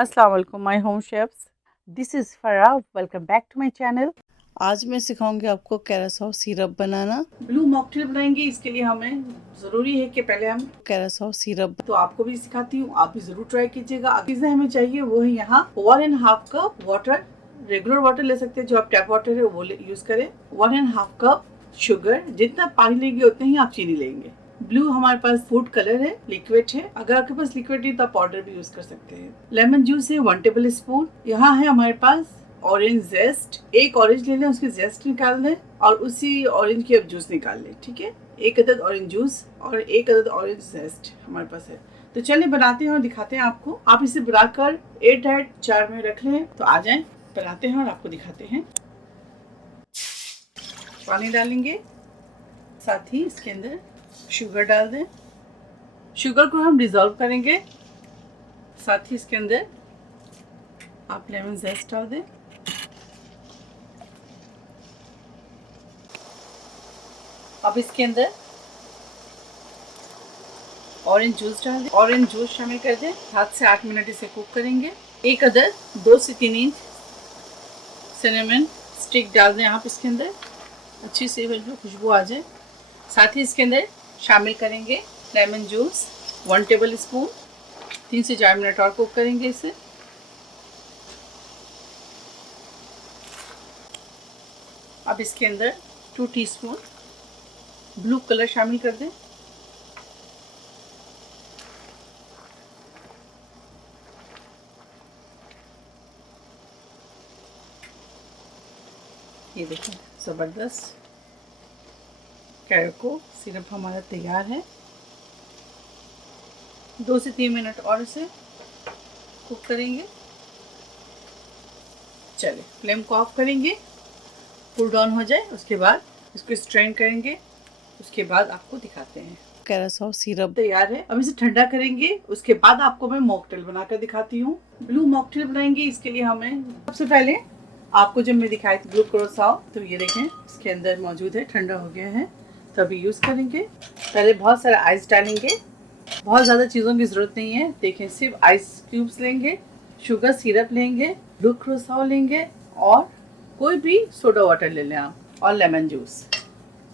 अस्सलाम वालेकुम my home chefs, this is Farah. Welcome back to my channel. आज मैं सिखाऊंगी आपको कैरासाव सिरप बनाना। ब्लू मॉकटेल बनाएंगे, इसके लिए हमें ज़रूरी है कि पहले हम कैरासाव सिरप, तो आपको भी सिखाती हूँ, आप भी ज़रूर ट्राई कीजिएगा। चीज़ें हमें चाहिए वो है यहाँ 1.5 कप वाटर, रेगुलर वाटर ले सकते हैं, जो आप टैप वाटर है वो यूज़ करें। 1.5 कप शुगर, जितना पानी लेंगे उतने ही आप चीनी लेंगे। ब्लू हमारे पास फूड कलर है, लिक्विड है। अगर आपके पास लिक्विड नहीं तो आप पाउडर भी यूज कर सकते हैं। लेमन जूस है 1 टेबल स्पून। यहाँ है हमारे पास ऑरेंज जेस्ट, एक ऑरेंज ले लें, उसकी जेस्ट निकाल दें और उसी ऑरेंज की अब जूस निकाल लें। ठीक है, एक अदद ऑरेंज जूस और एक अदद ऑरेंज जेस्ट हमारे पास है। तो चलिए बनाते हैं और दिखाते हैं आपको। आप इसे बनाकर एयर टाइट जार में रख लें। तो आ जाएं, बनाते हैं और आपको दिखाते हैं। पानी डालेंगे, साथ ही इसके अंदर शुगर डाल दें। शुगर को हम डिज़ोल्व करेंगे। साथ ही इसके अंदर आप लेमन जेस्ट डाल दें। अब इसके अंदर ऑरेंज जूस डाल दें। ऑरेंज जूस शामिल कर दें। 7 से 8 मिनट इसे कुक करेंगे। एक अदर 2 से 3 इंच सिनेमन स्टिक डाल दें आप इसके अंदर, अच्छी सी खुशबू आ जाए। साथ ही इसके अंदर शामिल करेंगे लेमन जूस 1 टेबल स्पून। 3 से 4 मिनट और कुक करेंगे इसे। अब इसके अंदर 2 टीस्पून ब्लू कलर शामिल कर दें। ये देखें, ज़बरदस्त कैराको सिरप हमारा तैयार है। 2 से 3 मिनट और इसे कुक करेंगे। चलिए फ्लेम को ऑफ करेंगे, कूल डाउन हो जाए, उसके बाद इसको स्ट्रेन करेंगे। उसके बाद आपको दिखाते हैं। कैरासाव सिरप तैयार है। अब इसे ठंडा करेंगे, उसके बाद आपको मैं मॉकटेल बनाकर दिखाती हूँ। ब्लू मॉकटेल बनाएंगे, इसके लिए हमें सबसे पहले आपको जब मैं दिखाई थी ब्लू कैरासाव, तो ये देखें इसके अंदर मौजूद है, ठंडा हो गया है, तो अभी यूज़ करेंगे। पहले बहुत सारा आइस डालेंगे, बहुत ज़्यादा चीज़ों की ज़रूरत नहीं है। देखें, सिर्फ आइस क्यूब्स लेंगे, शुगर सिरप लेंगे, ब्लू कैरासाव लेंगे और कोई भी सोडा वाटर ले लें आप, और लेमन जूस।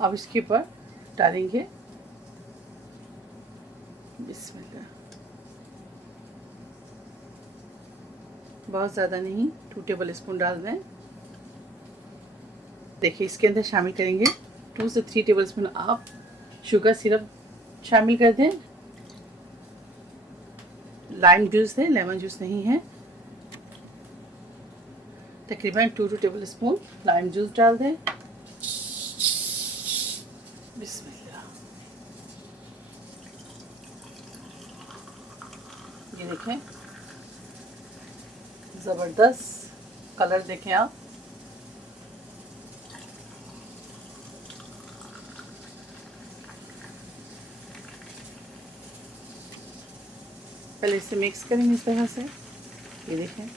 अब इसके ऊपर डालेंगे बिस्मिल्लाह, बहुत ज़्यादा नहीं, 2 टेबल स्पून डाल दें। देखिए इसके अंदर शामिल करेंगे 2 से 3 टेबल स्पून आप शुगर सिरप शामिल कर दें। लाइम जूस है, लेमन जूस नहीं है। तकरीबन 2 टेबल स्पून लाइम जूस डाल दें। बिस्मिल्लाह, ये देखें ज़बरदस्त कलर देखें आप। पहले इसे मिक्स करेंगे इस तरह से। ये देखें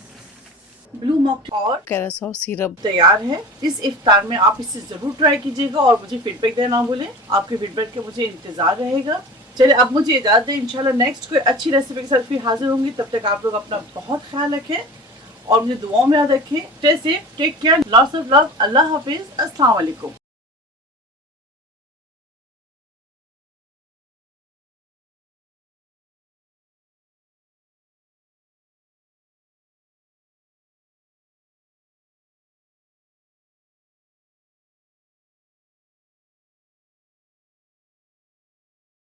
ब्लू मॉकटेल और कैरासाव सिरप तैयार है। इस इफ्तार में आप इसे जरूर ट्राई कीजिएगा और मुझे फीडबैक देना भूलें। आपके फीडबैक के मुझे इंतजार रहेगा। चलिए अब मुझे इजाजत दें, इंशाल्लाह नेक्स्ट कोई अच्छी रेसिपी के साथ फिर हाजिर होंगी। तब तक आप लोग अपना बहुत ख्याल रखें और मुझे दुआओं में याद रखें। Stay safe, take care, lots of love, अल्लाह हाफिज, अस्सलाम वालेकुम।